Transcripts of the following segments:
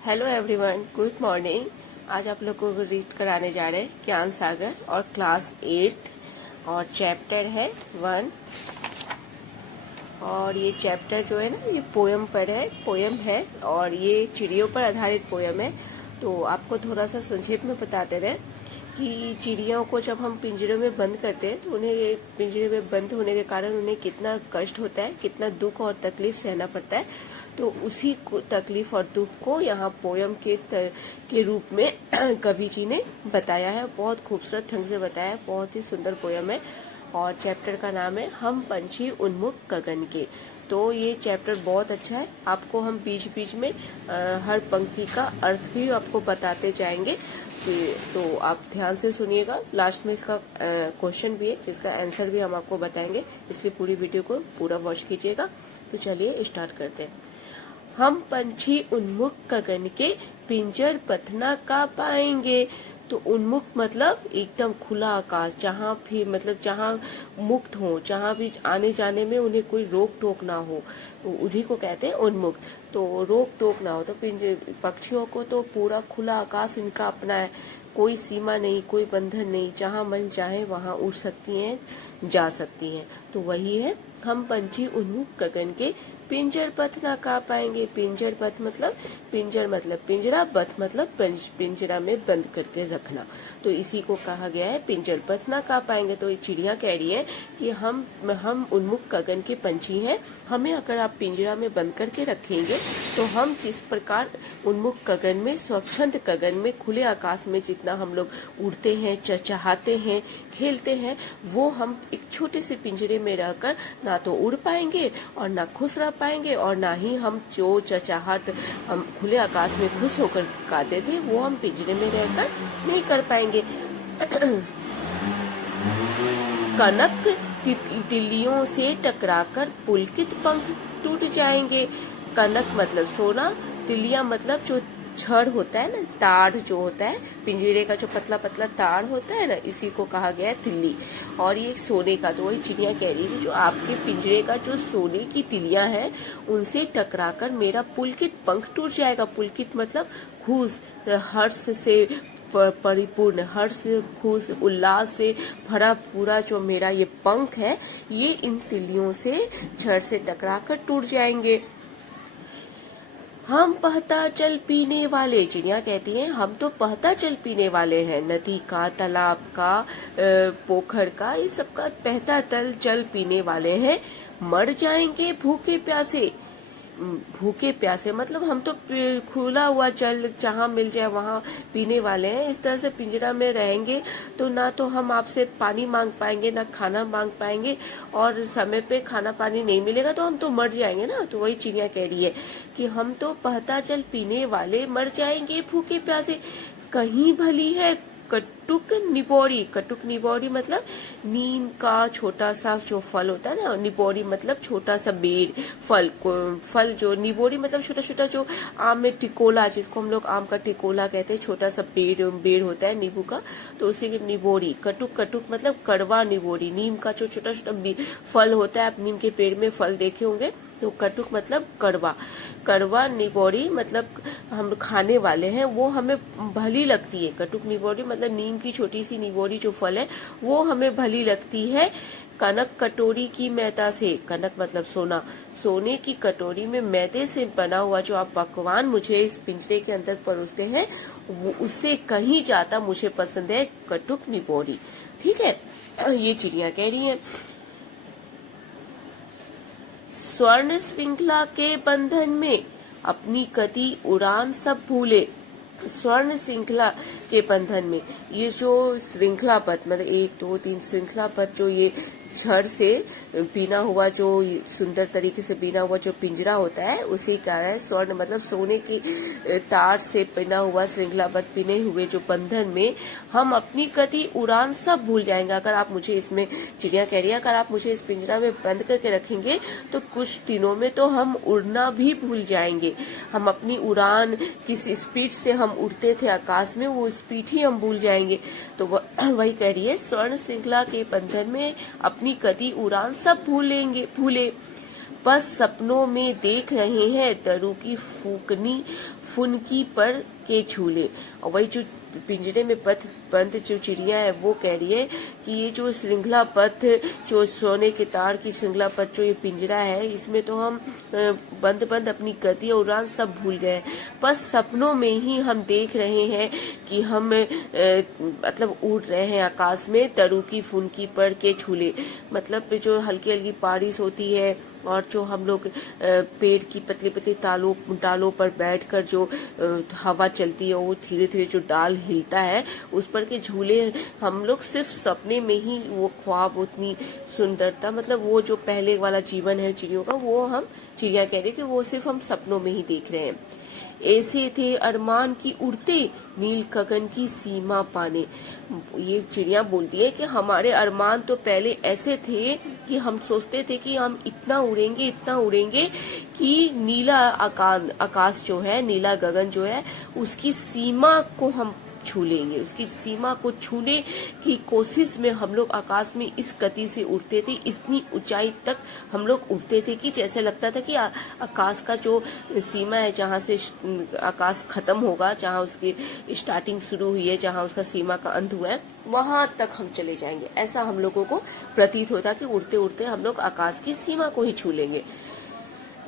Hello everyone, good morning. आज आप लोगों को रीड कराने जा रहे हैं ज्ञान सागर और क्लास 8 और चैप्टर है 1। और ये चैप्टर जो है ना, ये पोयम है और ये चिड़ियों पर आधारित पोयम है। तो आपको थोड़ा सा संक्षेप में बताते रहे कि चिड़ियों को जब हम पिंजरे में बंद करते हैं तो उन्हें ये पिंजरे में बंद होने के कारण उन्हें कितना कष्ट होता है, कितना दुख और तकलीफ सहना पड़ता है। तो उसी तकलीफ और दुख को यहाँ पोयम के रूप में कवि जी ने बताया है। बहुत खूबसूरत ढंग से बताया है, बहुत ही सुंदर पोयम है। और चैप्टर का नाम है हम पंछी उन्मुख गगन के। तो ये चैप्टर बहुत अच्छा है। आपको हम बीच बीच में हर पंक्ति का अर्थ भी आपको बताते जाएंगे तो आप ध्यान से सुनिएगा। लास्ट में इसका क्वेश्चन भी है जिसका आंसर भी हम आपको बताएंगे, इसलिए पूरी वीडियो को पूरा वॉच कीजिएगा। तो चलिए स्टार्ट करते हैं। हम पंछी उन्मुख गगन के पिंजर पथना का पाएंगे। तो उन्मुख मतलब एकदम खुला आकाश, जहाँ भी मतलब जहाँ मुक्त हो, जहाँ भी आने जाने में उन्हें कोई रोक टोक ना हो, तो उन्हीं को कहते हैं उन्मुख। तो रोक टोक ना हो तो पक्षियों को तो पूरा खुला आकाश इनका अपना है, कोई सीमा नहीं, कोई बंधन नहीं, जहाँ मन चाहे वहाँ उड़ सकती हैं, जा सकती हैं। तो वही है हम पंछी उन्मुख गगन के पिंजर पथ ना का पाएंगे। पिंजर पथ मतलब पिंजरा, पथ मतलब पिंजरा में बंद करके रखना। तो इसी को कहा गया है पिंजर पथ ना का पाएंगे। तो ये चिड़िया कह रही है कि हम उन्मुख गगन के पंछी हैं, हमें अगर आप पिंजरा में बंद करके रखेंगे तो हम जिस प्रकार उन्मुख गगन में, स्वच्छंद गगन में, खुले आकाश में जितना हम लोग उड़ते हैं, चहचहाते हैं, खेलते हैं, वो हम एक छोटे से पिंजरे में रहकर ना तो उड़ पाएंगे और ना खुश रह पाएंगे, और ना ही हम जो चहचहाट हम खुले आकाश में खुश होकर गाते थे वो हम पिंजरे में रहकर नहीं कर पाएंगे। कनक तिल्लियों से टकराकर पुलकित पंख टूट जाएंगे। कनक मतलब सोना, तिल्लियां मतलब जो छड़ होता है ना, तार जो होता है, पिंजरे का जो पतला पतला तार होता है ना, इसी को कहा गया है तिल्ली। और ये सोने का, तो वही चिड़िया कह रही थी जो आपके पिंजरे का जो सोने की तिलियां हैं उनसे टकराकर मेरा पुलकित पंख टूट जाएगा। पुलकित मतलब खुश, हर्ष से परिपूर्ण, हर्ष, खुश, उल्लास से भरा पूरा जो मेरा ये पंख है, ये इन तिलियों से, छड़ से टकराकर टूट जाएंगे। हम बहता जल पीने वाले, चिड़िया कहती हैं हम तो बहता जल पीने वाले हैं, नदी का, तालाब का, पोखर का, इस सब का बहता जल पीने वाले हैं। मर जाएंगे भूखे प्यासे। भूखे प्यासे मतलब हम तो खुला हुआ जल जहाँ मिल जाए वहाँ पीने वाले हैं। इस तरह से पिंजरा में रहेंगे तो ना तो हम आपसे पानी मांग पाएंगे, ना खाना मांग पाएंगे, और समय पे खाना पानी नहीं मिलेगा तो हम तो मर जाएंगे ना। तो वही चिड़िया कह रही है कि हम तो बहता जल पीने वाले मर जाएंगे भूखे प्यासे। कहीं भली है कटुक निबोरी। कटुक निबोरी मतलब नीम का छोटा सा जो फल होता है ना, निबोरी मतलब छोटा सा बेर, फल जो निबोरी मतलब छोटा छोटा जो आम में टिकोला, जिसको हम लोग आम का टिकोला कहते हैं, छोटा सा बेर होता है नींबू का, तो उसी की निबोरी। कटुक मतलब कड़वा निबोरी, नीम का जो छोटा छोटा फल होता है, आप नीम के पेड़ में फल देखे होंगे, तो कटुक मतलब कड़वा निबोरी मतलब हम खाने वाले हैं, वो हमें भली लगती है। कटुक निबोरी मतलब नीम की छोटी सी निबोरी जो फल है वो हमें भली लगती है। कनक कटोरी की मैदा से, कनक मतलब सोना, सोने की कटोरी में मैदे से बना हुआ जो आप पकवान मुझे इस पिंजरे के अंदर परोसते हैं, वो उससे कहीं ज्यादा मुझे पसंद है कटुक निबोरी। ठीक है, ये चिड़िया कह रही है। स्वर्ण श्रृंखला के बंधन में अपनी गति उड़ान सब भूले। स्वर्ण श्रृंखला के बंधन में, ये जो श्रृंखला पथ मतलब 1 2 3 श्रृंखला पथ, जो ये छड़ से बीना हुआ, जो सुंदर तरीके से बीना हुआ जो पिंजरा होता है, उसी का है स्वर्ण मतलब सोने की तार से बिना हुआ श्रृंखलाबद्ध पिने हुए जो बंधन में हम अपनी गति उड़ान सब भूल जाएंगे। अगर आप मुझे इसमें, चिड़िया कह रही है, अगर आप मुझे इस पिंजरा में बंद करके रखेंगे तो कुछ दिनों में तो हम उड़ना भी भूल जाएंगे। हम अपनी उड़ान, किस स्पीड से हम उड़ते थे आकाश में, वो स्पीड ही हम भूल जाएंगे। तो वही कह रही है, स्वर्ण श्रृंखला के बंधन में अपनी गति उड़ान सब भूले, बस सपनों में देख रहे हैं दरू की फुनकी पर के झूले। और वही जो पिंजरे में बंद जो चिड़िया है वो कह रही है कि ये जो श्रृंखला पथ, जो सोने के तार की श्रृंखला पथ जो ये पिंजरा है, इसमें तो हम बंद अपनी गति और उड़ान सब भूल गए। बस सपनों में ही हम देख रहे हैं कि हम मतलब उड़ रहे हैं आकाश में, तरु की फुनकी पर के झूले। मतलब जो हल्की हल्की बारिश होती है और जो हम लोग पेड़ की पतली पतली डालों पर बैठकर जो हवा चलती है, वो धीरे धीरे जो डाल हिलता है उस पर के झूले, हम लोग सिर्फ सपने में ही वो ख्वाब, उतनी सुंदरता, मतलब वो जो पहले वाला जीवन है चिड़ियों का, वो हम चिड़िया कह रहे कि वो सिर्फ हम सपनों में ही देख रहे हैं। ऐसे थे अरमान की उड़ते नील गगन की सीमा पाने। ये चिड़िया बोलती है कि हमारे अरमान तो पहले ऐसे थे कि हम सोचते थे कि हम इतना उड़ेंगे कि नीला आकाश जो है, नीला गगन जो है, उसकी सीमा को हम छू लेंगे। उसकी सीमा को छूने की कोशिश में हम लोग आकाश में इस गति से उड़ते थे, इतनी ऊंचाई तक हम लोग उड़ते थे कि जैसे लगता था कि आकाश का जो सीमा है, जहाँ से आकाश खत्म होगा, जहाँ उसकी स्टार्टिंग शुरू हुई है, जहाँ उसका सीमा का अंत हुआ है, वहां तक हम चले जाएंगे। ऐसा हम लोगों को प्रतीत होता कि उड़ते उड़ते हम लोग आकाश की सीमा को ही छू लेंगे।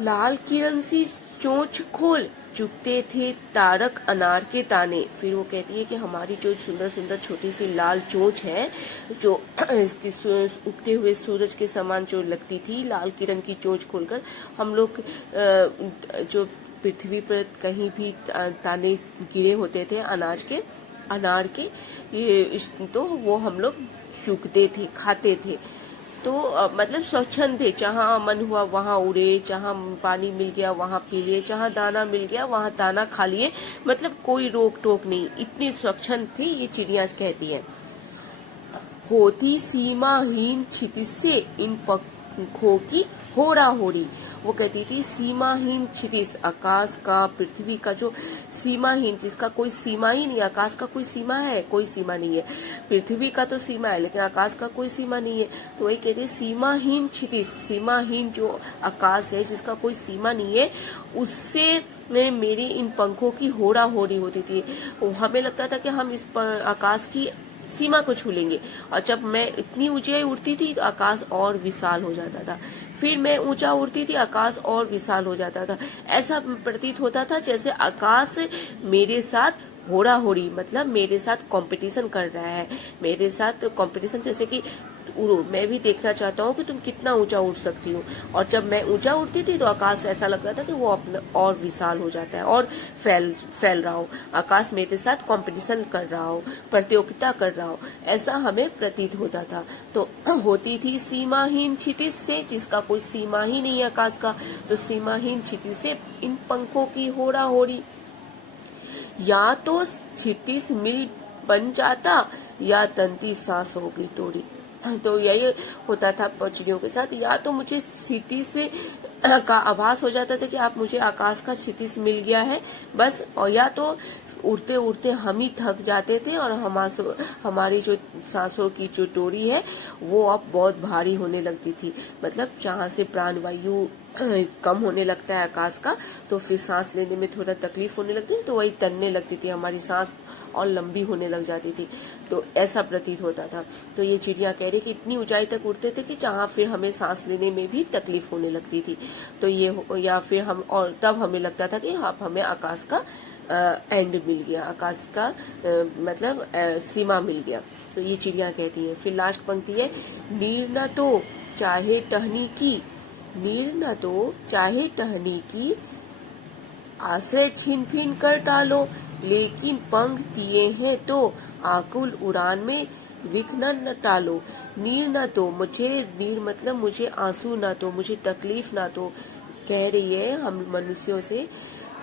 लाल किरण सी चोंच खोल चुगते थे तारक अनार के ताने। फिर वो कहती है कि हमारी जो सुंदर सुंदर छोटी सी लाल चोंच है, जो इसकी उगते हुए सूरज के समान जो लगती थी, लाल किरण की चोंच खोलकर हम लोग जो पृथ्वी पर कहीं भी ताने गिरे होते थे अनार के, तो वो हम लोग चुगते थे, खाते थे। तो मतलब स्वच्छंद थे, जहाँ मन हुआ वहाँ उड़े, जहाँ पानी मिल गया वहाँ पी लिए, जहाँ दाना मिल गया वहाँ दाना खा लिए, मतलब कोई रोक टोक नहीं, इतनी स्वच्छंद थी ये चिड़िया कहती है। होती सीमाहीन क्षितिज से इन पंखों की होड़ा होड़ी। वो कहती थी सीमाहीन क्षितिज, आकाश का, पृथ्वी का जो सीमाहीन, जिसका कोई सीमा ही नहीं, आकाश का कोई सीमा है, कोई सीमा नहीं है। पृथ्वी का तो सीमा है लेकिन आकाश का कोई सीमा नहीं है। तो वही कहते हैं सीमाहीन क्षितिज, सीमाहीन जो आकाश है जिसका कोई सीमा नहीं है, उससे मेरी इन पंखों की होड़ा होड़ी होती थी। हमें लगता था कि हम इस आकाश की सीमा को छू लेंगे, और जब मैं इतनी ऊंचाई उड़ती थी तो आकाश और विशाल हो जाता था, फिर मैं ऊंचा उड़ती थी, आकाश और विशाल हो जाता था। ऐसा प्रतीत होता था जैसे आकाश मेरे साथ होड़ा होड़ी, मतलब मेरे साथ कंपटीशन कर रहा है, मेरे साथ कंपटीशन, जैसे कि उड़ो, मैं भी देखना चाहता हूँ कि तुम कितना ऊंचा उड़ सकती हो। और जब मैं ऊंचा उड़ती थी तो आकाश ऐसा लगता था कि वो अपना और विशाल हो जाता है और फैल रहा हो, आकाश मेरे साथ कंपटीशन कर रहा हो, प्रतियोगिता कर रहा हो, ऐसा हमें प्रतीत होता था। तो होती थी सीमाहीन क्षितिज से, जिसका कोई सीमा ही नहीं है आकाश का, तो सीमाहीन क्षितिज से इन पंखों की होड़ा होड़ी। या तो क्षितिज मिल बन जाता या तंती सांस होगी तोड़ी। तो यही होता था चिड़ियों के साथ, या तो मुझे क्षितिज से का आभास हो जाता था कि आप मुझे आकाश का क्षितिज मिल गया है बस, और या तो उड़ते उड़ते हम ही थक जाते थे और हमारी जो सांसों की जो डोरी है वो अब बहुत भारी होने लगती थी। मतलब जहाँ से प्राणवायु कम होने लगता है आकाश का, तो फिर सांस लेने में थोड़ा तकलीफ होने लगती है, तो वही तनने लगती थी, हमारी सांस और लंबी होने लग जाती थी। तो ऐसा प्रतीत होता था। तो ये चिड़िया कह रही कि इतनी ऊंचाई तक उड़ते थे कि जहाँ फिर हमें सांस लेने में भी तकलीफ होने लगती थी। तो ये, या फिर हम, और तब हमें लगता था कि आप हमें आकाश का एंड मिल गया, आकाश का मतलब सीमा मिल गया। तो ये चिड़िया कहती है। फिर लास्ट पंक्ति है, नीर न तो चाहे टहनी की, नीर न तो चाहे टहनी की, आश्रय छीन फीन कर टालो, लेकिन पंख दिए हैं तो आकुल उड़ान में विघ्न न टालो। नीर न तो, मुझे, नीर मतलब मुझे आंसू ना तो, मुझे तकलीफ ना तो, कह रही है हम मनुष्यों से,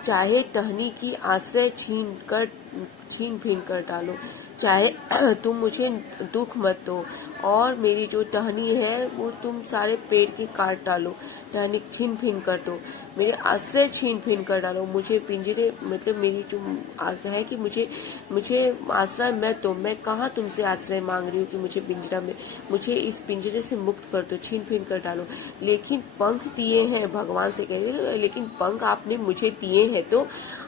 चाहे टहनी की आश्रय छीन फीन कर डालो, चाहे तुम मुझे दुख मत दो और मेरी जो टहनी है वो तुम सारे पेड़ की काट डालो, टहनी छीन भीन कर दो, मेरे आश्रय छीन भीन कर डालो, मुझे पिंजरे मतलब मेरी जो आशा है कि मुझे आश्रय मैं कहाँ तुमसे आश्रय मांग रही हूँ कि मुझे पिंजरा में, मुझे इस पिंजरे से मुक्त कर दो, छीन भीन कर डालो। लेकिन पंख दिए हैं, भगवान से कह रहे, लेकिन पंख आपने मुझे दिए हैं तो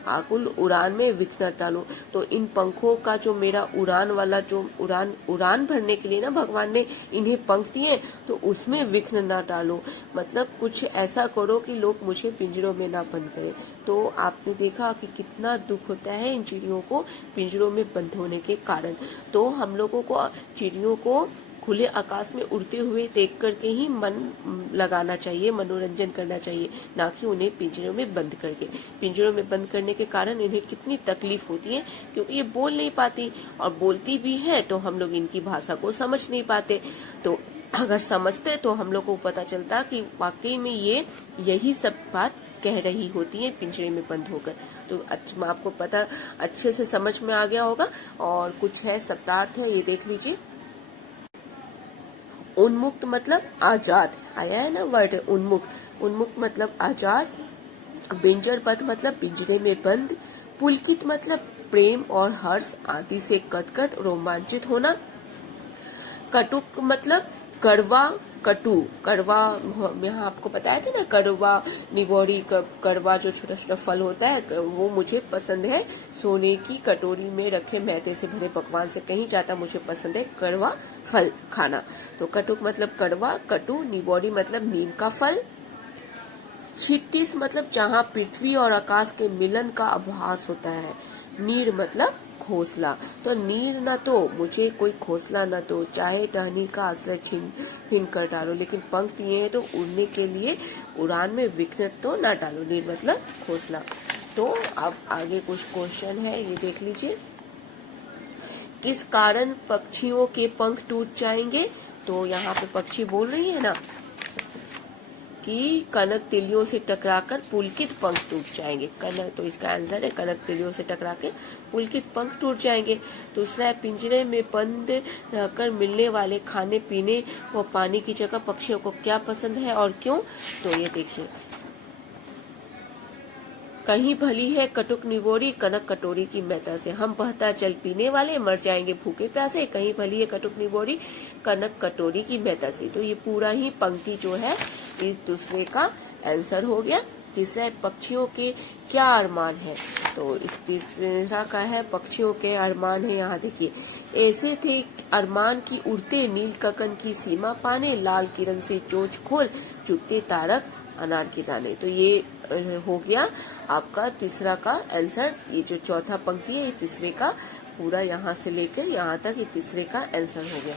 आकुल उड़ान में विघ्न डालो। तो इन पंखों का जो मेरा उड़ान वाला जो उड़ान भरने के लिए ना भगवान ने इन्हें पंख दिए, तो उसमें विघ्न ना डालो, मतलब कुछ ऐसा करो कि लोग मुझे पिंजरों में ना बंद करें। तो आपने देखा कि कितना दुख होता है इन चिड़ियों को पिंजरों में बंद होने के कारण। तो हम लोगों को चिड़ियों को खुले आकाश में उड़ते हुए देख करके ही मन लगाना चाहिए, मनोरंजन करना चाहिए, ना कि उन्हें पिंजरों में बंद करके। पिंजरों में बंद करने के कारण इन्हें कितनी तकलीफ होती है, क्योंकि ये बोल नहीं पाती, और बोलती भी है तो हम लोग इनकी भाषा को समझ नहीं पाते। तो अगर समझते तो हम लोग को पता चलता कि वाकई में ये यही सब बात कह रही होती है पिंजरे में बंद होकर। तो आपको पता अच्छे से समझ में आ गया होगा। और कुछ है शब्दार्थ है, ये देख लीजिए। उन्मुक्त मतलब आजाद, आया है ना वर्ड उन्मुक्त। उन्मुक्त मतलब आजाद। पिंजरबद्ध मतलब पिंजरे में बंद। पुलकित मतलब प्रेम और हर्ष आदि से कदकद रोमांचित होना। कटुक मतलब कड़वा, कटु, कड़वा, यहाँ आपको बताया था ना कड़वा, निबोड़ी, कड़वा जो छोटा छोटा फल होता है वो मुझे पसंद है। सोने की कटोरी में रखे मैदे से भरे पकवान से कहीं ज्यादा मुझे पसंद है कड़वा फल खाना। तो कटुक मतलब कड़वा, कटु, निबोड़ी मतलब नीम का फल। छिट्टिस मतलब जहाँ पृथ्वी और आकाश के मिलन का आभास होता है। नीर मतलब घोंसला। तो नीर न तो मुझे कोई घोंसला न तो, चाहे टहनी का आश्रय छीन कर डालो, लेकिन पंख दिए हैं तो उड़ने के लिए उड़ान में विघ्न तो न डालो। नीर मतलब घोंसला। तो अब आगे कुछ क्वेश्चन है, ये देख लीजिए। किस कारण पक्षियों के पंख टूट जाएंगे? तो यहाँ पे पक्षी बोल रही है ना कि कनक तिलियों से टकराकर पुलकित पंख टूट जाएंगे। कनक, तो इसका आंसर है कनक तिलियों से टकरा के पुलकित पंख टूट जाएंगे। दूसरा है पिंजरे में बंद रहकर मिलने वाले खाने पीने व पानी की जगह पक्षियों को क्या पसंद है और क्यों? तो ये देखिए, कहीं भली है कटुक निबोड़ी कनक कटोरी की मेहता से, हम बहता जल पीने वाले मर जाएंगे भूखे प्यासे, कहीं भली है कटुक निबोड़ी कनक कटोरी की मेहता से। तो ये पूरा ही पंक्ति जो है इस दूसरे का आंसर हो गया। तीसरा पक्षियों के क्या अरमान है? तो इस तीसरा का है पक्षियों के अरमान है, यहाँ देखिए। ऐसे थे अरमान की उड़ते नील गगन की सीमा पाने, लाल किरण से चोंच खोल चुगते तारक अनार के दाने। तो ये हो गया आपका तीसरा का आंसर। ये जो चौथा पंक्ति है ये तीसरे का पूरा यहाँ से लेकर यहाँ तक ये तीसरे का आंसर हो गया।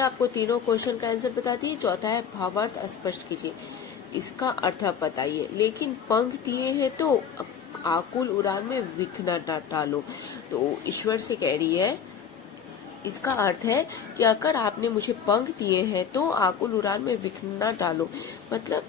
आपको तीनों क्वेश्चन का आंसर बता दिए। चौथा है भावार्थ स्पष्ट कीजिए, इसका अर्थ आप बताइए। लेकिन पंख दिए हैं तो आकुल उड़ान में विघ्न न डालो। तो ईश्वर से कह रही है, इसका अर्थ है कि अगर आपने मुझे पंख दिए हैं तो आकुल उड़ान में विघ्न न डालो। मतलब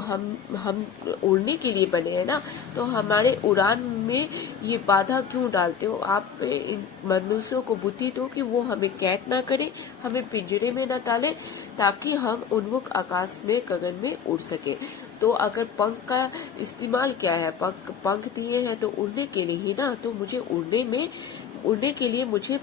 हम उड़ने के लिए बने हैं ना, तो हमारे उड़ान में ये बाधा क्यों डालते हो? आप इन मनुष्यों को बुद्धि दो कि वो हमें कैद ना करे, हमें पिंजरे में न डाले, ताकि हम उन्मुख आकाश में गगन में उड़ सके। तो अगर पंख का इस्तेमाल क्या है, पंख दिए हैं तो उड़ने के लिए ही ना, तो मुझे उड़ने के लिए मुझे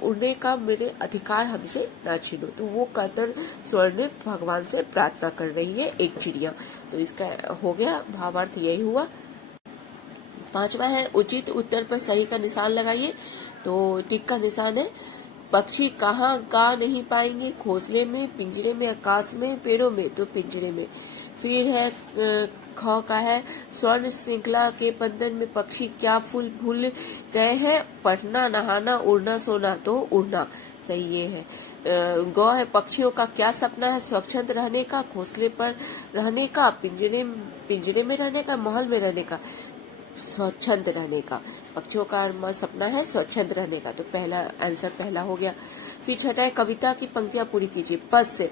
उड़ने का मेरे अधिकार हमसे ना छीनो। तो वो कातर स्वर में भगवान से प्रार्थना कर रही है एक चिड़िया। तो इसका हो गया भावार्थ, यही हुआ। पांचवा है उचित उत्तर पर सही का निशान लगाइए। तो टिक का निशान है, पक्षी कहाँ गा नहीं पाएंगे? घोंसले में, पिंजरे में, आकाश में, पेड़ों में। तो पिंजरे में। फिर है ख का है, स्वर्ण श्रृंखला के बंधन में पक्षी क्या फूल भूल गए हैं? पढ़ना, नहाना, उड़ना, सोना। तो उड़ना सही ये है। ग है, पक्षियों का क्या सपना है? स्वच्छंद रहने का, घोंसले पर रहने का, पिंजरे में रहने का, महल में रहने का? स्वच्छंद रहने का। पक्षियों का सपना है स्वच्छंद रहने का। तो पहला आंसर पहला हो गया। फिर छठा है कविता की पंक्तियां पूरी कीजिए पद से।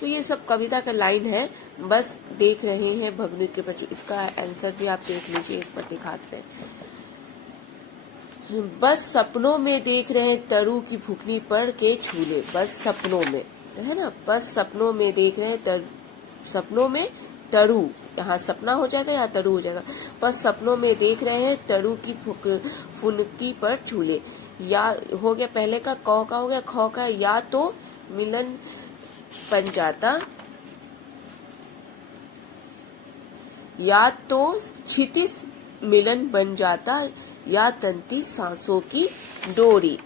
तो ये सब कविता का लाइन है, बस देख रहे हैं भगनी के बच्चों। इसका आंसर भी आप देख लीजिए, एक बार दिखाते हैं। बस सपनों में देख रहे हैं तरु की भुखनी पर के झूले। बस सपनों में, है ना, बस सपनों में देख रहे हैं सपनों में तरु, यहाँ सपना हो जाएगा, यहाँ तरु हो जाएगा। बस सपनों में देख रहे हैं तरु की फुनकी पर झूले। या हो गया पहले का, कौ का हो गया, खौ का या तो मिलन बन जाता, या तो क्षितिज मिलन बन जाता, या तंती सांसों की डोरी।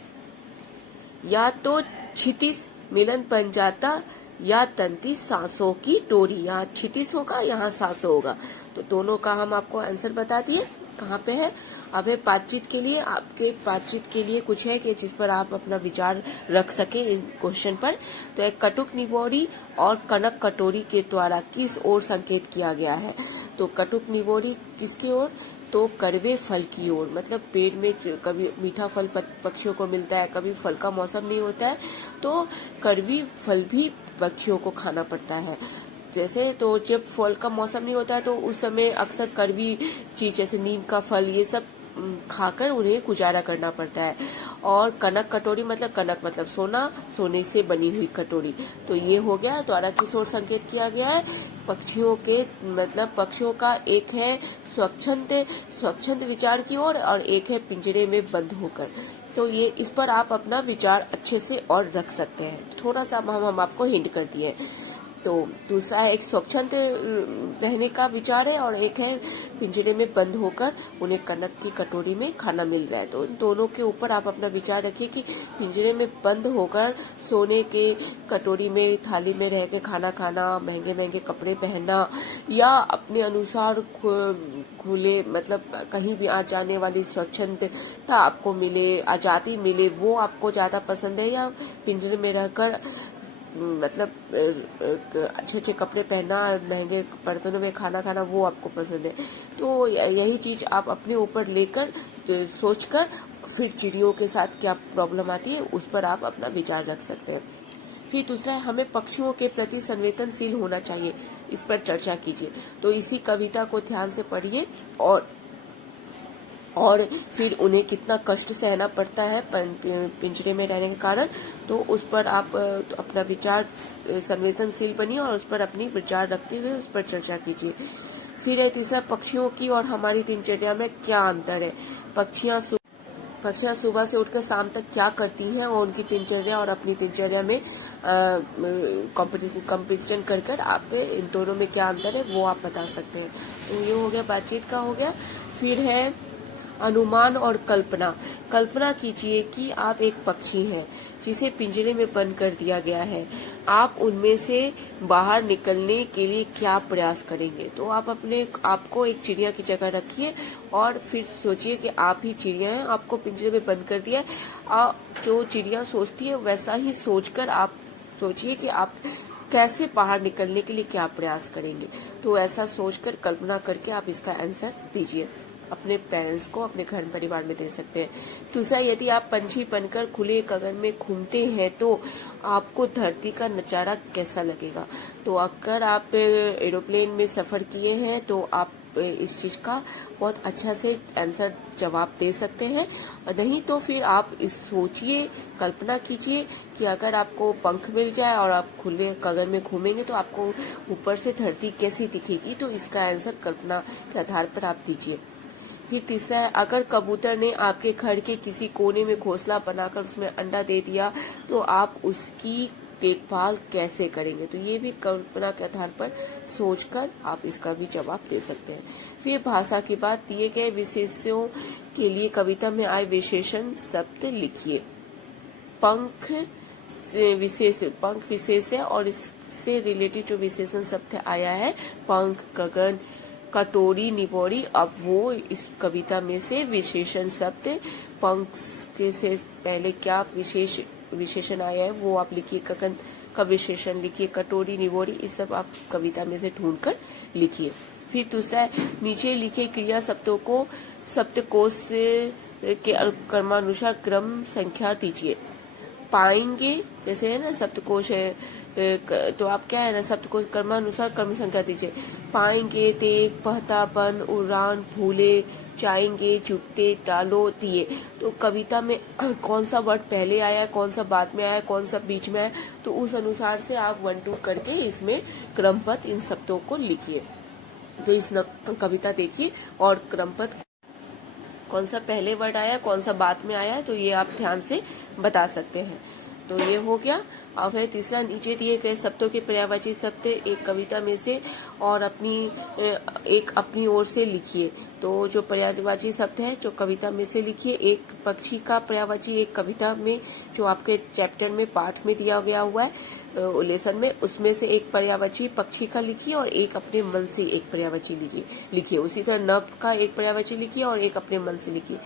या तो क्षितिज मिलन बन जाता या तंती सांसों की डोरी। यहाँ क्षितिज होगा, यहाँ सांसों होगा। तो दोनों का हम आपको आंसर बता दिए कहाँ पे है। अब है बातचीत के लिए, आपके बातचीत के लिए कुछ है कि जिस पर आप अपना विचार रख सके इन क्वेश्चन पर। तो एक कटुक निबोरी और कनक कटोरी के द्वारा किस ओर संकेत किया गया है। तो कटुक निबोरी किसकी ओर, तो कड़वे फल की ओर। मतलब पेड़ में कभी मीठा फल पक्षियों को मिलता है, कभी फल का मौसम नहीं होता है तो कड़वी फल भी पक्षियों को खाना पड़ता है। जैसे तो जब फल का मौसम नहीं होता है तो उस समय अक्सर कड़वी चीज जैसे नीम का फल ये सब खाकर उन्हें गुजारा करना पड़ता है। और कनक कटोरी मतलब कनक मतलब सोना, सोने से बनी हुई कटोरी। तो ये हो गया, द्वारा किस ओर संकेत किया गया है, पक्षियों के मतलब पक्षियों का एक है स्वच्छंद विचार की ओर और एक है पिंजरे में बंद होकर। तो ये इस पर आप अपना विचार अच्छे से और रख सकते हैं। थोड़ा सा हम आपको हिंट कर दिए। तो दूसरा है एक स्वच्छंद रहने का विचार है और एक है पिंजरे में बंद होकर उन्हें कनक की कटोरी में खाना मिल रहा है। तो इन दोनों के ऊपर आप अपना विचार रखिए कि पिंजरे में बंद होकर सोने के कटोरी में थाली में रह के खाना खाना, महंगे महंगे कपड़े पहनना या अपने अनुसार खुले मतलब कहीं भी आ जाने वाली स्वच्छंदता आपको मिले, आजादी मिले, वो आपको ज्यादा पसंद है, या पिंजरे में रहकर मतलब अच्छे अच्छे कपड़े पहनना, महंगे बर्तनों में खाना खाना वो आपको पसंद है। तो यही चीज आप अपने ऊपर लेकर सोचकर फिर चिड़ियों के साथ क्या प्रॉब्लम आती है उस पर आप अपना विचार रख सकते हैं। फिर दूसरा है हमें पक्षियों के प्रति संवेदनशील होना चाहिए, इस पर चर्चा कीजिए। तो इसी कविता को ध्यान से पढ़िए और फिर उन्हें कितना कष्ट सहना पड़ता है पिंजरे में रहने के कारण। तो उस पर आप अपना विचार संवेदनशील बनिए और उस पर अपनी विचार रखते हुए उस पर चर्चा कीजिए। फिर है तीसरा, पक्षियों की और हमारी दिनचर्या में क्या अंतर है। पक्षियां सुबह से उठकर शाम तक क्या करती हैं और उनकी दिनचर्या और अपनी दिनचर्या में कंपटीशन कर आप इन दोनों में क्या अंतर है वो आप बता सकते हैं। तो ये हो गया बातचीत का हो गया। फिर है अनुमान और कल्पना कीजिए कि आप एक पक्षी हैं जिसे पिंजरे में बंद कर दिया गया है। आप उनमें से बाहर निकलने के लिए क्या प्रयास करेंगे। तो आप आपको एक चिड़िया की जगह रखिए और फिर सोचिए कि आप ही चिड़िया हैं, आपको पिंजरे में बंद कर दिया है। जो चिड़िया सोचती है वैसा ही सोचकर आप सोचिए कि आप कैसे बाहर निकलने के लिए क्या प्रयास करेंगे। तो ऐसा सोचकर कल्पना करके आप इसका आंसर दीजिए। अपने पेरेंट्स को अपने घर परिवार में दे सकते हैं। दूसरा, यदि आप पंछी बनकर खुले गगन में घूमते हैं तो आपको धरती का नजारा कैसा लगेगा। तो अगर आप एरोप्लेन में सफर किए हैं तो आप इस चीज का बहुत अच्छा से आंसर जवाब दे सकते हैं। और नहीं तो फिर आप इस सोचिए, कल्पना कीजिए कि अगर आपको पंख मिल जाए और आप खुले गगन में घूमेंगे तो आपको ऊपर से धरती कैसी दिखेगी। तो इसका आंसर कल्पना के आधार पर आप दीजिए। फिर तीसरा है, अगर कबूतर ने आपके घर के किसी कोने में घोंसला बनाकर उसमें अंडा दे दिया तो आप उसकी देखभाल कैसे करेंगे। तो ये भी कल्पना के आधार पर सोचकर आप इसका भी जवाब दे सकते हैं। फिर भाषा की बात, दिए गए विशेषणों के लिए कविता में आए विशेषण शब्द लिखिए। पंख विशेष है और इससे रिलेटेड जो विशेषण शब्द आया है पंख, गगन, कटोरी, निबोरी। अब वो इस कविता में से विशेषण शब्द पंख से पहले क्या विशेषण आया है वो आप लिखिए, गगन का विशेषण लिखिए, कटोरी, निबोरी, इस सब आप कविता में से ढूंढकर लिखिए। फिर दूसरा है, नीचे लिखे क्रिया शब्दों को शब्दकोश के क्रमानुसार क्रम संख्या दीजिए। पाएंगे जैसे है ना शब्दकोश है तो आप क्या है ना, शब्द को क्रमानुसार क्रम संख्या दीजिए। पाएंगे, तेग, पहतापन, उड़ान, भूले, चाहेंगे, चुपते, टालो, दिए। तो कविता में कौन सा वर्ड पहले आया, कौन सा बाद में आया, कौन सा बीच में आया, तो उस अनुसार से आप 1 2 करके इसमें क्रमबद्ध इन शब्दों को लिखिए। तो इस कविता देखिए और क्रमबद्ध कौन सा पहले वर्ड आया, कौन सा बाद में आया, तो ये आप ध्यान से बता सकते हैं। तो ये हो गया। अब है तीसरा, नीचे दिए गए शब्दों के पर्यायवाची शब्द एक कविता में से और अपनी ओर से लिखिए। तो जो पर्यायवाची शब्द है जो कविता में से लिखिए, एक पक्षी का पर्यायवाची एक कविता में जो आपके चैप्टर में पाठ में दिया गया हुआ है लेसन में, उसमें से एक पर्यायवाची पक्षी का लिखिए और एक अपने मन से एक पर्यायवाची लिखिए। उसी तरह नभ का एक पर्यायवाची लिखिए और एक अपने मन से लिखिए।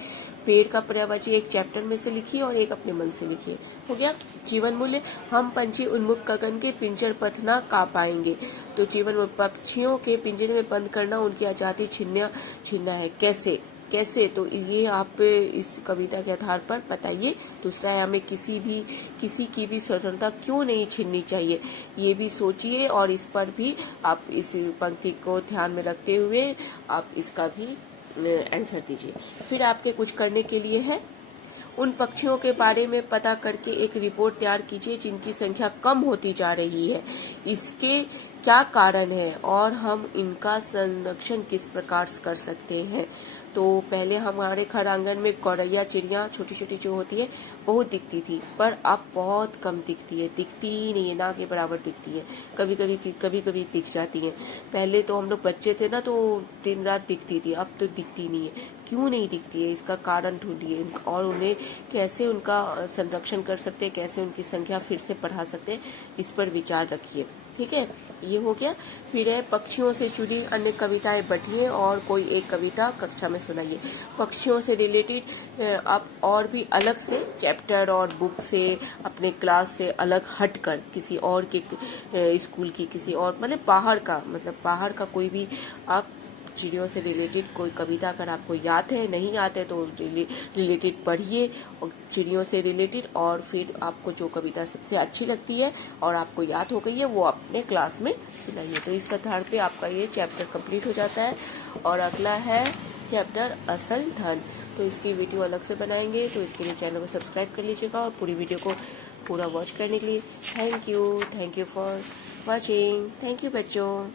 पेड़ का पर्यायवाची एक चैप्टर में से लिखिए और एक अपने मन से लिखिए। हो गया। जीवन मूल्य, हम पंछी उन्मुख गगन के पिंजर पथ ना का पाएंगे। तो जीवन मूल्य, पक्षियों के पिंजरे में बंद करना उनकी आजादी छीनना है। कैसे तो ये आप इस कविता के आधार पर बताइए। दूसरा है, हमें किसी की भी स्वतंत्रता क्यों नहीं छीननी चाहिए, ये भी सोचिए और इस पर भी आप इस पंक्ति को ध्यान में रखते हुए आप इसका भी आंसर दीजिए। फिर आपके कुछ करने के लिए है, उन पक्षियों के बारे में पता करके एक रिपोर्ट तैयार कीजिए जिनकी संख्या कम होती जा रही है। इसके क्या कारण है और हम इनका संरक्षण किस प्रकार कर सकते हैं। तो पहले हमारे घर आंगन में गौरैया चिड़िया छोटी छोटी जो होती है बहुत दिखती थी, पर अब बहुत कम दिखती ही नहीं है, ना के बराबर दिखती है। कभी कभी दिख जाती है। पहले तो हम लोग बच्चे थे ना, तो दिन रात दिखती थी, अब तो दिखती नहीं है। क्यों नहीं दिखती है, इसका कारण ढूंढिए और उन्हें कैसे उनका संरक्षण कर सकते हैं, कैसे उनकी संख्या फिर से बढ़ा सकते हैं, इस पर विचार रखिए। ठीक है, ये हो गया। फिर है, पक्षियों से जुड़ी अन्य कविताएं बांटिए और कोई एक कविता कक्षा में सुनाइए। पक्षियों से रिलेटेड आप और भी अलग से चैप्टर और बुक से, अपने क्लास से अलग हटकर किसी और के स्कूल की किसी और मतलब बाहर का कोई भी आप चिड़ियों से रिलेटेड कोई कविता अगर आपको याद है, नहीं याद है तो रिलेटेड पढ़िए और चिड़ियों से रिलेटेड, और फिर आपको जो कविता सबसे अच्छी लगती है और आपको याद हो गई है वो अपने क्लास में सुनाइए। तो इस आधार पे आपका ये चैप्टर कंप्लीट हो जाता है। और अगला है चैप्टर असल धन। तो इसकी वीडियो अलग से बनाएंगे, तो इसके लिए चैनल को सब्सक्राइब कर लीजिएगा और पूरी वीडियो को पूरा वॉच करने के लिए thank you for watching. Thank you बच्चों।